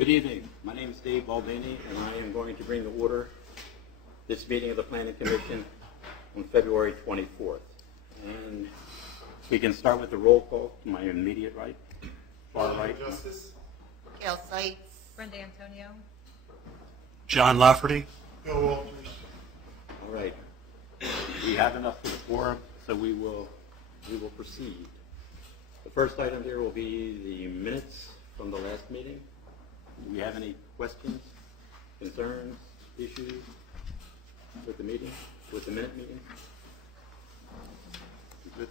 Good evening. My name is Dave Baldini, and I am going to bring to order this meeting of the Planning Commission on February 24th. And we can start with the roll call to my immediate right, far right. Justice. Gail Seitz. Brenda Antonio. John Lafferty. Bill Walters. All right. We have enough for the quorum, so we will proceed. The first item here will be the minutes from the last meeting. Do we have any questions, concerns, issues with the meeting, with the minute meeting? Good.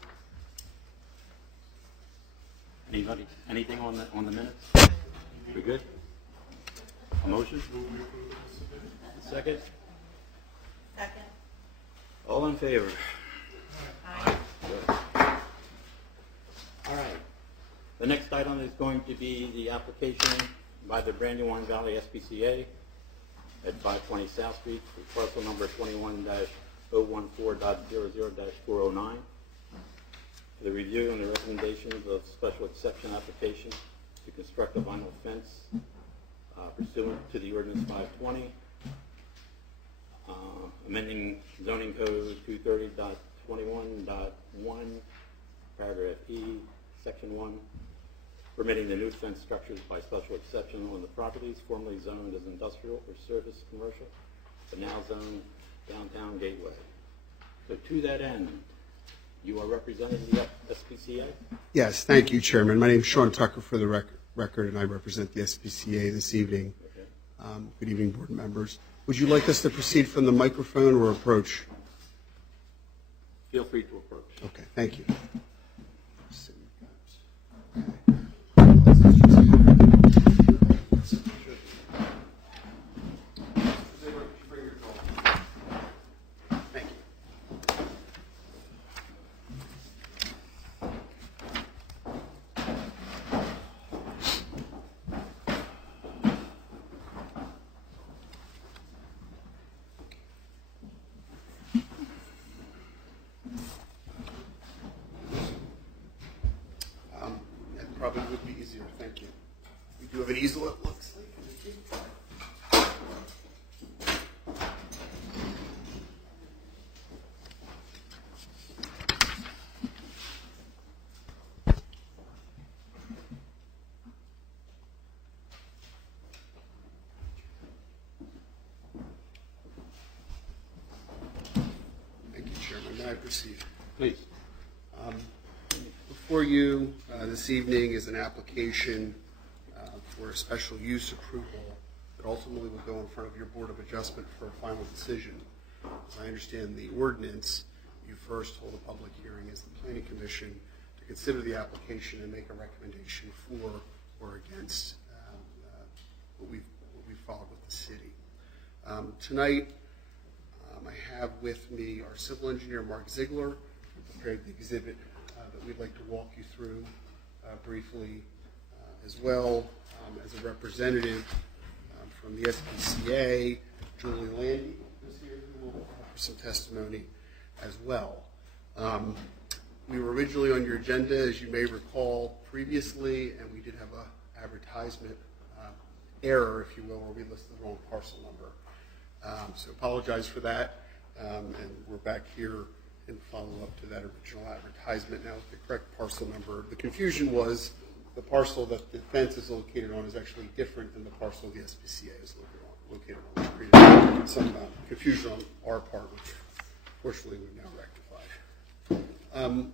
Anybody? Anything on the minutes? We good? A motion? Second? Second. All in favor? Aye. Good. All right. The next item is going to be the application by the Brandywine Valley SPCA at 520 South Street for parcel number 21-014.00-409. The review and the recommendations of special exception application to construct a vinyl fence pursuant to the ordinance 520, amending zoning code 230.21.1, paragraph E, section 1, permitting the new fence structures by special exception on the properties formerly zoned as industrial or service commercial, but now zoned downtown gateway. So to that end, you are representing the SPCA? Yes, thank you, Chairman. My name is Sean Tucker for the record, and I represent the SPCA this evening. Okay. Good evening, board members. Would you like us to proceed from the microphone or approach? Feel free to approach. Okay, thank you. Thank you. That probably would be easier, thank you. We do have an easel, it looks like. Thank you, Chairman. May I proceed? Please. Before you this evening is an application for a special use approval that ultimately will go in front of your Board of Adjustment for a final decision. As I understand the ordinance, you first hold a public hearing as the Planning Commission to consider the application and make a recommendation for or against what we've followed with the city. Tonight, I have with me our civil engineer, Mark Ziegler, who prepared the exhibit that we'd like to walk you through briefly, as well as a representative from the SPCA, Julie Landy, who's here, who will offer some testimony as well. We were originally on your agenda, as you may recall, previously, and we did have an advertisement error, if you will, where we listed the wrong parcel number. So apologize for that, and we're back here in follow-up to that original advertisement now with the correct parcel number. The confusion was the parcel that the fence is located on is actually different than the parcel the SPCA is located on, which created some confusion on our part, which fortunately we've now rectified.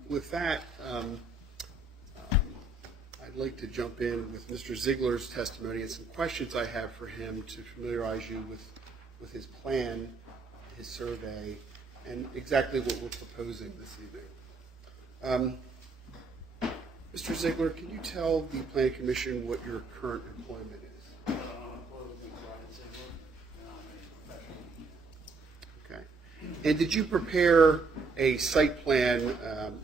With that, I'd like to jump in with Mr. Ziegler's testimony and some questions I have for him to familiarize you with his plan, his survey, and exactly what we're proposing this evening. Mr. Ziegler, can you tell the Planning Commission what your current employment is? Okay. And did you prepare a site plan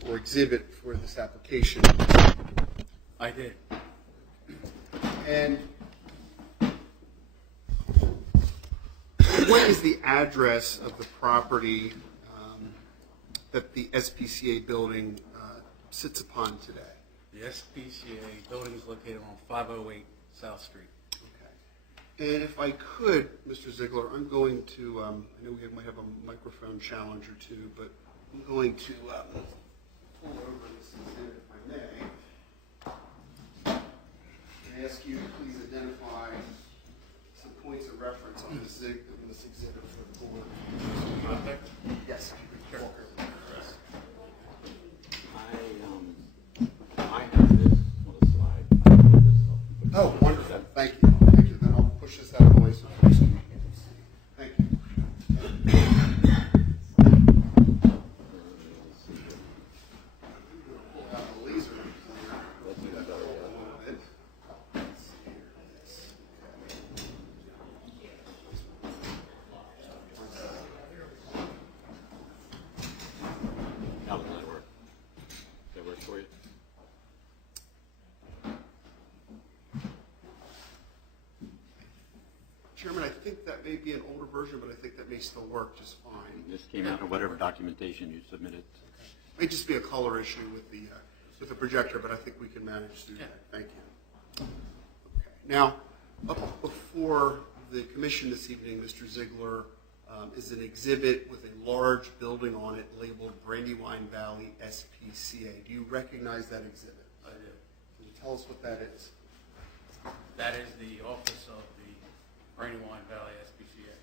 or exhibit for this application? I did. And what is the address of the property that the SPCA building sits upon today? The SPCA building is located on 508 South Street. Okay. And if I could, Mr. Ziegler, I'm going to, I know we might have a microphone challenge or two, but I'm going to pull over this exhibit, if I may, and ask you to please identify some points of reference on this exhibit for the board. Yes. Sure. Walk over. I have this on the slide. I put this up. Oh, wonderful. Thank you. Thank you. Then I'll push this out of the way so folks can see. Thank you. Pull out the laser. Let's do that better, yeah. Let's see here. How does that work? Does that work for you? Chairman, I think that may be an older version, but I think that may still work just fine. This came out of whatever documentation you submitted. May just be a color issue with the projector, but I think we can manage through that. Thank you. Okay. Now, up before the commission this evening, Mr. Ziegler, is an exhibit with a large building on it labeled Brandywine Valley SPCA. Do you recognize that exhibit? I do. Can you tell us what that is? That is the office of the Brandywine Valley SPCA.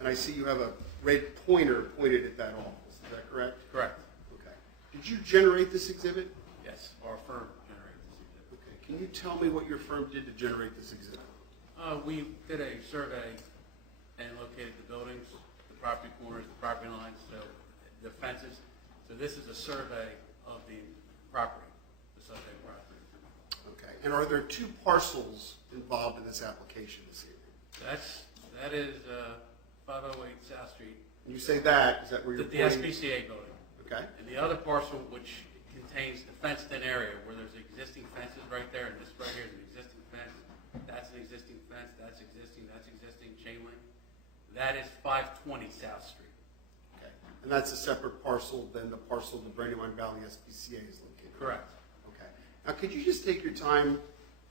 And I see you have a red pointer pointed at that office. Is that correct? Correct. Okay. Did you generate this exhibit? Yes, our firm generated this exhibit. Okay. Can you tell me what your firm did to generate this exhibit? We did a survey and located the buildings, the property corners, the property lines, so the fences. So this is a survey of the property, the subject property. Okay. And are there two parcels involved in this application this evening? That is 508 South Street, When you say that, is that where the you're pointing? SPCA building. Okay. And the other parcel, which contains the fenced-in area where there's existing fences right there, and this right here is an existing fence. That's an existing fence. That's existing. Chain link. That is 520 South Street. Okay. And that's a separate parcel than the parcel the Brandywine Valley SPCA is located. Correct. Okay. Now, could you just take your time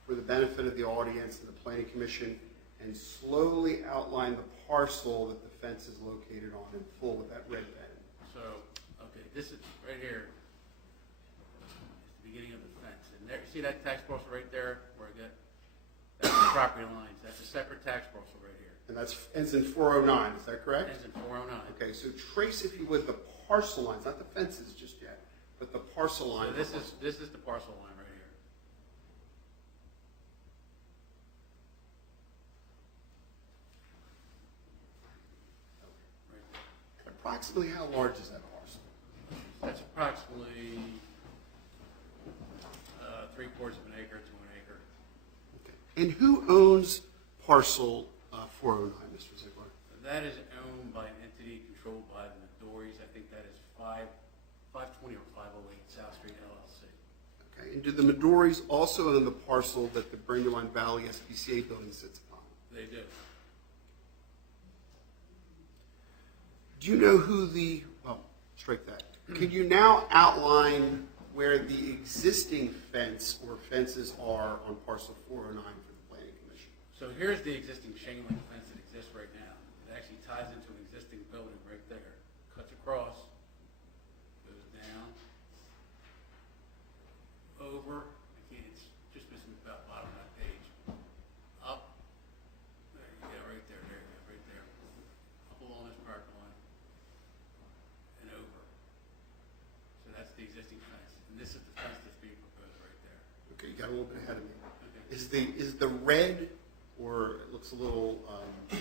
for the benefit of the audience and the Planning Commission and slowly outline the parcel that the fence is located on in full with that red pen? So, okay, this is right here. It's the beginning of the fence. And there, see that tax parcel right there where I got? That's the property lines. That's a separate tax parcel right here. And that ends in 409, is that correct? Ends in 409. Okay, so trace, if you would, the parcel lines, not the fences just yet, but the parcel So line. this is the parcel line right here. Right there. Approximately how large is that parcel? That's approximately 3/4 of an acre to an acre. Okay. And who owns parcel 409, Mr. Ziegler? That is owned by an entity controlled by the Midori's. I think that is 520 or 508 South Street LLC. Okay. And do the Midori's also own the parcel that the Brandywine Valley SPCA building sits upon? They do. Do you know who strike that. Could you now outline where the existing fence or fences are on parcel 409 for the Planning Commission? So here's the existing chain link fence that exists right now. It actually ties into an existing building right there. Cuts across, goes down, over, it's just missing the bottom of that page. Up, there you go, right there, right there. Up along this property line, and over. So that's the existing fence. And this is the fence that's being proposed right there. Okay, you got a little bit ahead of me. Okay. Is the red, or it looks a little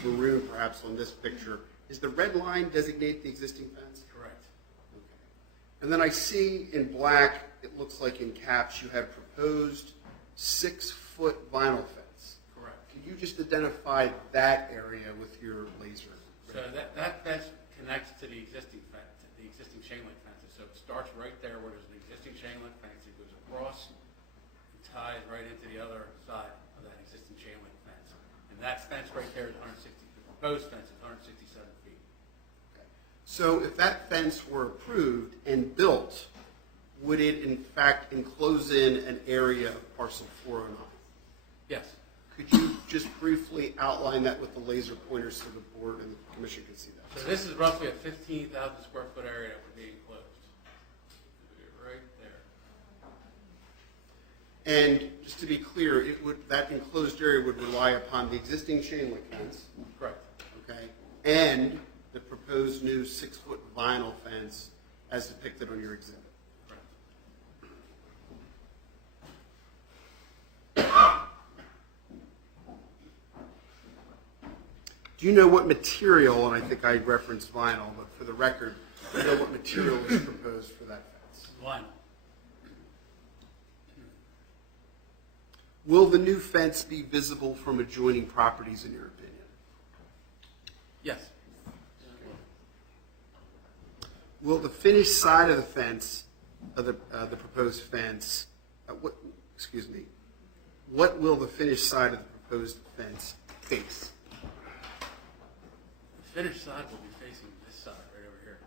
maroon perhaps on this picture, is the red line designate the existing fence? Correct. Okay. And then I see in black, it looks like in caps, you have proposed 6-foot vinyl fence. Correct. Can you just identify that area with your laser? So that fence connects to the existing fence, the existing chain link fences. So it starts right there where there's an existing chain link fence. It goes across and ties right into the other side of that existing chain link fence. And that fence right there is 160, the proposed fence is 167 feet. Okay. So if that fence were approved and built, would it in fact enclose in an area of parcel 409? Yes. Could you just briefly outline that with the laser pointers so the board and the commission can see that? So this is roughly a 15,000 square foot area that would be enclosed. Right there. And just to be clear, that enclosed area would rely upon the existing chain link fence, Correct. okay, and the proposed new 6-foot vinyl fence as depicted on your exhibit. Correct. Do you know what material, and I think I referenced vinyl, but for the record, do you know what material is proposed for that fence? Vinyl. Will the new fence be visible from adjoining properties in your opinion? Yes. Will the finished side of the fence, of the proposed fence, what will the finished side of the proposed fence face? The finished side will be facing this side right over here.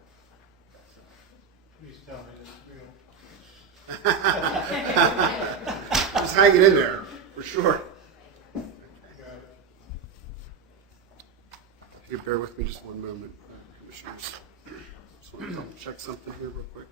Please tell me this is real. Just hang it in there, for sure. Got it. If you bear with me just one moment, commissioners. Just want to double check something here real quick.